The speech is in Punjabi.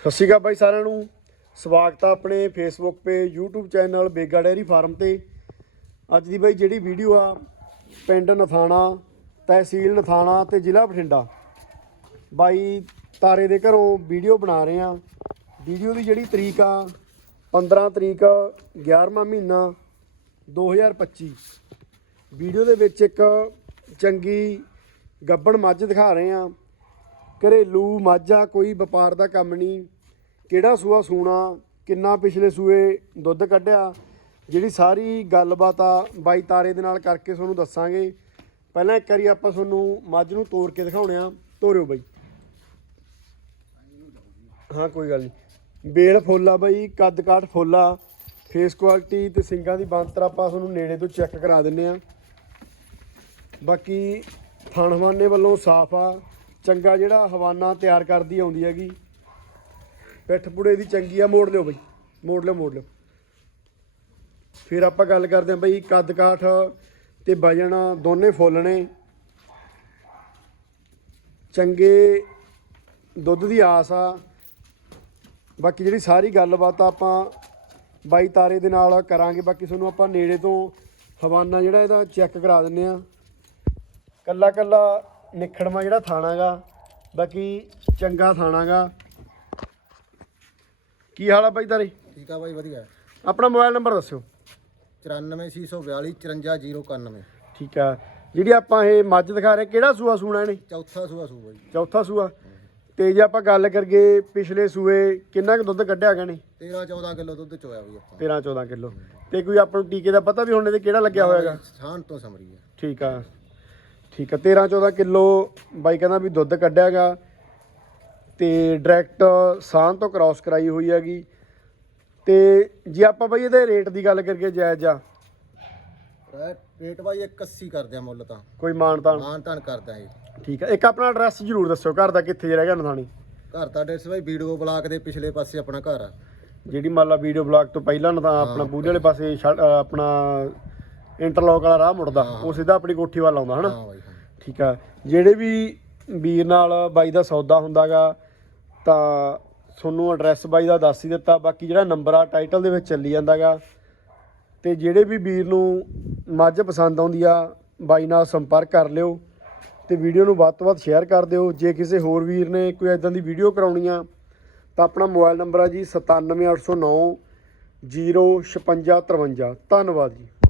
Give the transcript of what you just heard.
ਸਤਿ ਸ਼੍ਰੀ ਅਕਾਲ ਬਾਈ ਸਾਰਿਆਂ ਨੂੰ। ਸਵਾਗਤ ਆ ਆਪਣੇ ਫੇਸਬੁੱਕ ਤੇ YouTube channel Bega dairy farm ਤੇ। ਅੱਜ ਦੀ ਬਾਈ ਜਿਹੜੀ ਵੀਡੀਓ ਆ, ਪਿੰਡ ਨਥਾਣਾ, ਤਹਿਸੀਲ ਨਥਾਣਾ ਤੇ ਜ਼ਿਲ੍ਹਾ ਬਠਿੰਡਾ। ਬਾਈ ਤਾਰੇ ਦੇ ਘਰੋਂ ਵੀਡੀਓ ਬਣਾ ਰਹੇ ਆ। ਵੀਡੀਓ ਦੀ ਜਿਹੜੀ ਤਰੀਕ ਆ 15 ਤਰੀਕ 11ਵਾਂ ਮਹੀਨਾ 2025 ਵੀਡੀਓ ਦੇ ਵਿੱਚ ਇੱਕ ਚੰਗੀ ਗੱਬਣ ਮੱਝ ਦਿਖਾ ਰਹੇ ਆ। ਘਰੇਲੂ ਮਾਝਾ ਕੋਈ ਵਪਾਰ ਦਾ ਕੰਮ ਨਹੀਂ। ਕਿਹੜਾ ਸੂਆ ਸੂਣਾ, ਕਿੰਨਾ ਪਿਛਲੇ ਸੂਏ ਦੁੱਧ ਕੱਢਿਆ। ਜਿਹੜੀ ਸਾਰੀ ਗੱਲਬਾਤ ਆ ਬਾਈ ਤਾਰੇ ਦੇ ਨਾਲ ਕਰਕੇ ਤੁਹਾਨੂੰ ਦੱਸਾਂਗੇ। ਪਹਿਲਾਂ ਇੱਕ ਵਾਰੀ ਆਪਾਂ ਤੁਹਾਨੂੰ ਮੱਝ ਨੂੰ ਤੋੜ ਕੇ ਦਿਖਾਉਣੇ ਆ। ਤੋਰਿਓ ਬਾਈ। ਹਾਂ, ਕੋਈ ਗੱਲ ਨਹੀਂ। ਬੇਲ ਫੁੱਲਾ ਬਾਈ ਕੱਦ ਕਾਠ ਫੁੱਲਾ ਫੇਸ ਕੁਆਲਿਟੀ ਤੇ ਸਿੰਗਾਂ ਦੀ ਬੰਤਰ ਆਪਾਂ ਤੁਹਾਨੂੰ ਨੇੜੇ ਤੋਂ ਚੈੱਕ ਕਰਾ ਦਿੰਨੇ ਆ। ਬਾਕੀ ਥਾਣਵਾਨੇ ਵੱਲੋਂ ਸਾਫ਼ ਆ। ਚੰਗਾ ਜਿਹੜਾ ਹਵਾਨਾ ਤਿਆਰ ਕਰਦੀ ਆਉਂਦੀ ਹੈਗੀ। ਪਿੱਠ ਪੁੜੇ ਦੀ ਚੰਗੀ ਆ, ਮੋੜ ਲਿਓ ਬਈ। ਮੋੜ ਲਿਓ ਮੋੜ ਲਿਓ। ਫਿਰ ਆਪਾਂ ਗੱਲ ਕਰਦੇ ਹਾਂ ਬਈ ਕੱਦ ਕਾਠ ਤੇ ਵਜਨ ਦੋਨੇ ਫੁੱਲ ਨੇ। ਚੰਗੇ ਦੁੱਧ ਦੀ ਆਸ ਆ। ਬਾਕੀ ਜਿਹੜੀ ਸਾਰੀ ਗੱਲਬਾਤ ਆਪਾਂ ਬਾਈ ਤਾਰੇ ਦੇ ਨਾਲ ਕਰਾਂਗੇ। ਬਾਕੀ ਤੁਹਾਨੂੰ ਆਪਾਂ ਨੇੜੇ ਤੋਂ ਹਵਾਨਾ ਜਿਹੜਾ ਇਹਦਾ ਚੈੱਕ ਕਰਾ ਦਿੰਨੇ ਆ ਕੱਲਾ ਕੱਲਾ ਨਿਖੜਮਾ ਜਿਹੜਾ ਥਾਣਾਗਾ ਬਾਕੀ ਚੰਗਾ ਥਾਣਾਗਾ। ਕੀ ਹਾਲ ਆ ਬਾਈ ਤਾਰੇ? ਠੀਕ ਆ ਬਾਈ ਵਧੀਆ। ਆਪਣਾ ਮੋਬਾਈਲ ਨੰਬਰ ਦੱਸਿਓ। 94642 54091 ਠੀਕ ਆ। ਜਿਹੜੀ ਆਪਾਂ ਇਹ ਮੱਝ ਦਿਖਾ ਰਹੇ ਕਿਹੜਾ ਸੂਆ ਸੂਣਾ ਇਹਨੇ? ਚੌਥਾ ਸੂਆ ਸੂ ਬਾਈ। ਚੌਥਾ ਸੂਆ। ਤੇ ਜੇ ਆਪਾਂ ਗੱਲ ਕਰੀਏ ਪਿਛਲੇ ਸੂਏ ਕਿੰਨਾ ਕੁ ਦੁੱਧ ਕੱਢਿਆ ਗਿਆ ਨੇ 13 14 ਕਿਲੋ ਦੁੱਧ ਚੋਇਆ ਬਈ ਆਪਾਂ। 13 14 ਕਿਲੋ। ਤੇ ਕੋਈ ਆਪਾਂ ਨੂੰ ਟੀਕੇ ਦਾ ਪਤਾ ਵੀ ਹੁਣ ਇਹਦੇ ਕਿਹੜਾ ਲੱਗਿਆ ਹੋਇਆਗਾ ਛਾਣ ਤੋਂ ਸਮਰੀ ਆ। ਠੀਕ ਆ। ਠੀਕ ਆ 13 14 ਕਿਲੋ ਬਾਈ ਕਹਿੰਦਾ ਵੀ ਦੁੱਧ ਕੱਢਿਆਗਾ ਤੇ ਡਾਇਰੈਕਟ ਸਾਹ ਤੋਂ ਕ੍ਰਾਸ ਕਰਾਈ ਹੋਈ ਹੈਗੀ। ਤੇ ਜੇ ਆਪਾਂ ਬਈ ਇਹਦੇ ਰੇਟ ਦੀ ਗੱਲ ਕਰੀਏ ਜਾਇਜ਼ ਆ। ਰੇਟ ਬਾਈ 81 ਕਰਦੇ ਆ ਮੁੱਲ ਤਾਂ। ਕੋਈ ਮਾਨਤਾਨ? ਮਾਨ ਤਾਨ ਕਰਦਾ ਇਹ। ਠੀਕ ਆ ਇੱਕ ਆਪਣਾ ਐਡਰੈਸ ਜ਼ਰੂਰ ਦੱਸਿਓ ਘਰ ਦਾ ਕਿੱਥੇ ਰਹਿ ਗਿਆ ਨਥਾਣੀ ਘਰ ਤਾਂ ਡੇਸ ਬਾਈ ਵੀਡੀਓ ਬਲਾਕ ਦੇ ਪਿਛਲੇ ਪਾਸੇ ਆਪਣਾ ਘਰ ਆ। ਜਿਹੜੀ ਮੰਨ ਲਾ ਵੀਡੀਓ ਬਲੌਗ ਤੋਂ ਪਹਿਲਾਂ ਨਾ ਤਾਂ ਆਪਣਾ ਪੂਰੇ ਵਾਲੇ ਪਾਸੇ ਆਪਣਾ ਇੰਟਰਲੌਕ ਵਾਲਾ ਰਾਹ ਮੁੜਦਾ ਉਹ ਸਿੱਧਾ ਆਪਣੀ ਕੋਠੀ ਵੱਲ ਆਉਂਦਾ ਹਨਾ? ਹਾਂ ਬਾਈ ਹਾਂ। ਠੀਕ ਆ। ਜਿਹੜੇ ਵੀ ਵੀਰ ਨਾਲ ਬਾਈ ਦਾ ਸੌਦਾ ਹੁੰਦਾਗਾ, ਤਾਂ ਤੁਹਾਨੂੰ ਐਡਰੈਸ ਬਾਈ ਦਾ ਦੱਸ ਹੀ ਦਿੱਤਾ। ਬਾਕੀ ਜਿਹੜਾ ਨੰਬਰ ਆ ਟਾਈਟਲ ਦੇ ਵਿੱਚ ਚੱਲੀ ਜਾਂਦਾਗਾ। ਤੇ ਜਿਹੜੇ ਵੀ ਵੀਰ ਨੂੰ ਮੱਝ ਪਸੰਦ ਆਉਂਦੀ ਆ, ਬਾਈ ਨਾਲ ਸੰਪਰਕ ਕਰ ਲਿਓ ਤੇ ਵੀਡੀਓ ਨੂੰ ਵੱਧ ਤੋਂ ਵੱਧ ਸ਼ੇਅਰ ਕਰ ਦਿਓ। ਜੇ ਕਿਸੇ ਹੋਰ ਵੀਰ ਨੇ ਕੋਈ ਐਦਾਂ ਦੀ ਵੀਡੀਓ ਕਰਾਉਣੀ ਆ, ਤਾਂ ਆਪਣਾ ਮੋਬਾਈਲ ਨੰਬਰ ਆ ਜੀ 97809 05653 ਧੰਨਵਾਦ ਜੀ।